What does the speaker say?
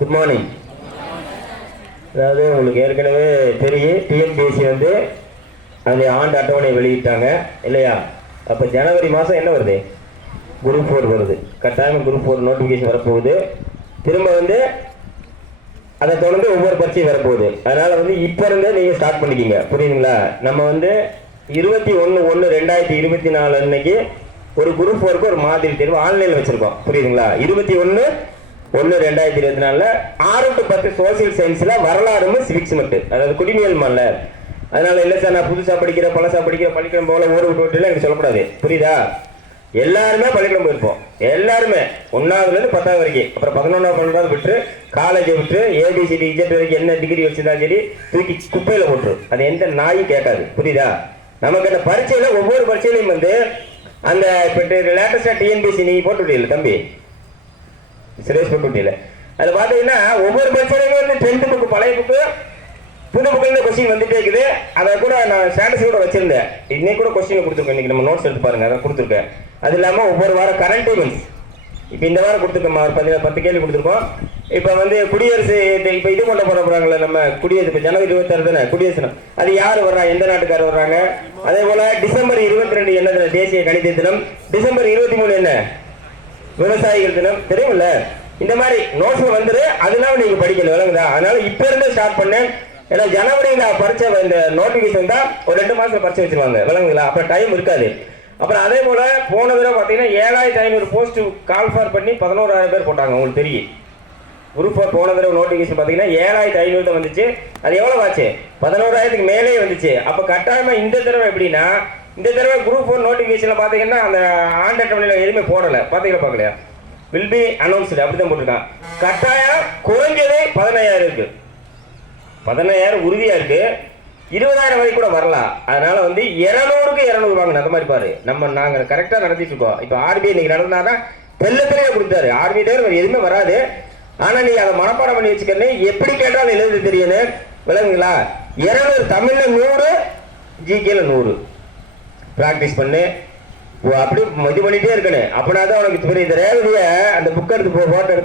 Good morning. அதாவது உங்களுக்கு ஏற்கனவே தெரியும், டிஎன்பிஎஸ்சி வந்து அந்த ஆண்டு அட்டவணை வெளியிட்டாங்க இல்லையா? அப்போ ஜனவரி மாதம் என்ன வருது? குரூப் 4 வருது. கட்டாயம் குரூப் 4 நோட்டிஃபிகேஷன் வரப்போகுது. திரும்ப வந்து அதை தொடர்ந்து ஒவ்வொரு பரீட்சையும் வரப்போகுது. அதனால் வந்து இப்போ இருந்தே நீங்கள் ஸ்டார்ட் பண்ணிக்கிங்க, புரியுதுங்களா? நம்ம வந்து 21/1/2024 அன்னைக்கு ஒரு குரூப் 4க்கு ஒரு மாதிரி தேர்வு ஆன்லைனில் வச்சுருக்கோம், புரியுதுங்களா? 21/1/2024 6 to 10 சோசியல் சயின்ஸில் வரலாறும் சிவிக்ஸ் மட்டும், அதாவது குடிமையல் மல்ல. அதனால இல்லை சார் நான் புதுசாக படிக்கிற பழசாக படிக்கிற பள்ளிக்கூடம் போல ஊர் விட்டு எனக்கு சொல்லக்கூடாது, புரியுதா? எல்லாருமே பள்ளிக்கூடம் போயிருப்போம், எல்லாருமே 1ஆவதுலேருந்து 10ஆவது வரைக்கும். அப்புறம் 11ஆவது 12ஆவது விட்டு காலேஜை விட்டு ஏபிசிடி இஜெட் வரைக்கும் என்ன டிகிரி வச்சுருந்தாலும் சரி தூக்கி குப்பையில் போட்டுரு. அது எந்த நாயும் கேட்காது, புரியுதா? நமக்கு அந்த பரீட்சையில் ஒவ்வொரு பரீட்சையிலையும் வந்து அந்த இப்போ லேட்டஸ்டாக டிஎன்பிஎஸ்சி நீங்கள் போட்டு விட்டீங்களா தம்பி? சிலேஸ் போட்டு விட்டீங்களா? அது பார்த்தீங்கன்னா ஒவ்வொரு பரீட்சையிலையும் வந்து 10th புக்கு பழைய புக்கு புது புக்கில் கொஸ்டின் வந்துட்டே இருக்குது. அதை கூட நான் ஸ்டேட்டஸ் கூட வச்சிருந்தேன். இன்னைக்கு கூட கொஸ்டின் கொடுத்துருக்கேன், இன்னைக்கு நம்ம நோட்ஸ் எடுத்து பாருங்க, அதை கொடுத்துருக்கேன். அது இல்லாமல் ஒவ்வொரு வாரம் கரண்ட் ஈவெண்ட்ஸ் இப்போ இந்த வாரம் கொடுத்துருக்கோம், 10 கேள்வி கொடுத்துருக்கோம். இப்போ வந்து குடியரசு இப்போ இது கொண்டு போட போகிறாங்களே நம்ம குடியரசு, இப்போ ஜனவரி 26 தானே குடியரசு தினம். அது யார் வர்றாங்க, எந்த நாட்டுக்காரர் வர்றாங்க? அதே போல் டிசம்பர் 22 என்ன தினம்? தேசிய கணித தினம். டிசம்பர் 23 என்ன? விவசாயிகள் தினம், தெரியுமில்ல? இந்த மாதிரி நோட்ஸ் வந்துடு, அதனால நீங்கள் படிக்கணும், விளங்குதா? அதனால இப்போ இருந்து ஸ்டார்ட் பண்ணேன். ஏன்னா ஜனவரியில் பரீட்சை இந்த நோட்டிஃபிகேஷன் தான் ஒரு 2 மாதத்தில் பரீட்சை வச்சுருவாங்க, விளங்குங்களா? அப்புறம் டைம் இருக்காது. அப்புறம் அதே போல் போன தடவை பார்த்தீங்கன்னா 7500 போஸ்ட் கால் ஃபார் பண்ணி 11000 பேர் போட்டாங்க, உங்களுக்கு தெரியும். குரூப் 4 போன தடவை நோட்டிஃபிகேஷன் பார்த்தீங்கன்னா 7500 தான் வந்துச்சு. அது எவ்வளோ ஆச்சு? 11000க்கு மேலே வந்துச்சு. அப்போ கட்டாயமாக இந்த தடவை எப்படின்னா, இந்த தடவை குரூப் 4 நோட்டிஃபிகேஷனில் பார்த்தீங்கன்னா அந்த ஆண்டு அட்டவணையில் எதுவுமே போடலை, பார்த்தீங்களா? பார்க்கலையா? வில் பி அனௌன்ஸ்டு அப்படி தான் போட்டிருக்கான். கட்டாயம் குறைஞ்சதே 15000 இருக்கு, 15000 உறுதியாக இருக்கு. 20000 வரைக்கும் கூட வரலாம். அதனால வந்து 200க்கு 200 வாங்கணும், அந்த மாதிரி பாரு. நாங்கள் கரெக்டாக நடத்திட்டு இருக்கோம். இப்போ ஆர்பிஐ இன்னைக்கு நடந்தாதான் தெரியவே கொடுத்தாரு. ஆர்பிஐ தவிர எதுவுமே வராது. ஆனால் நீங்கள் அதை மனப்பாடம் பண்ணி வச்சுக்கணும், எப்படி கேட்டாலும் எழுத தெரியணும், விளங்குங்களா? 200 தமிழில் 100, ஜிகேல 100 ப்ராக்டிஸ் பண்ணு. அப்படி இது பண்ணிட்டே இருக்கணும். அப்படின்னா தான் உனக்கு தெரியுது. ரேவதியை அந்த புக் எடுத்து போட்டோ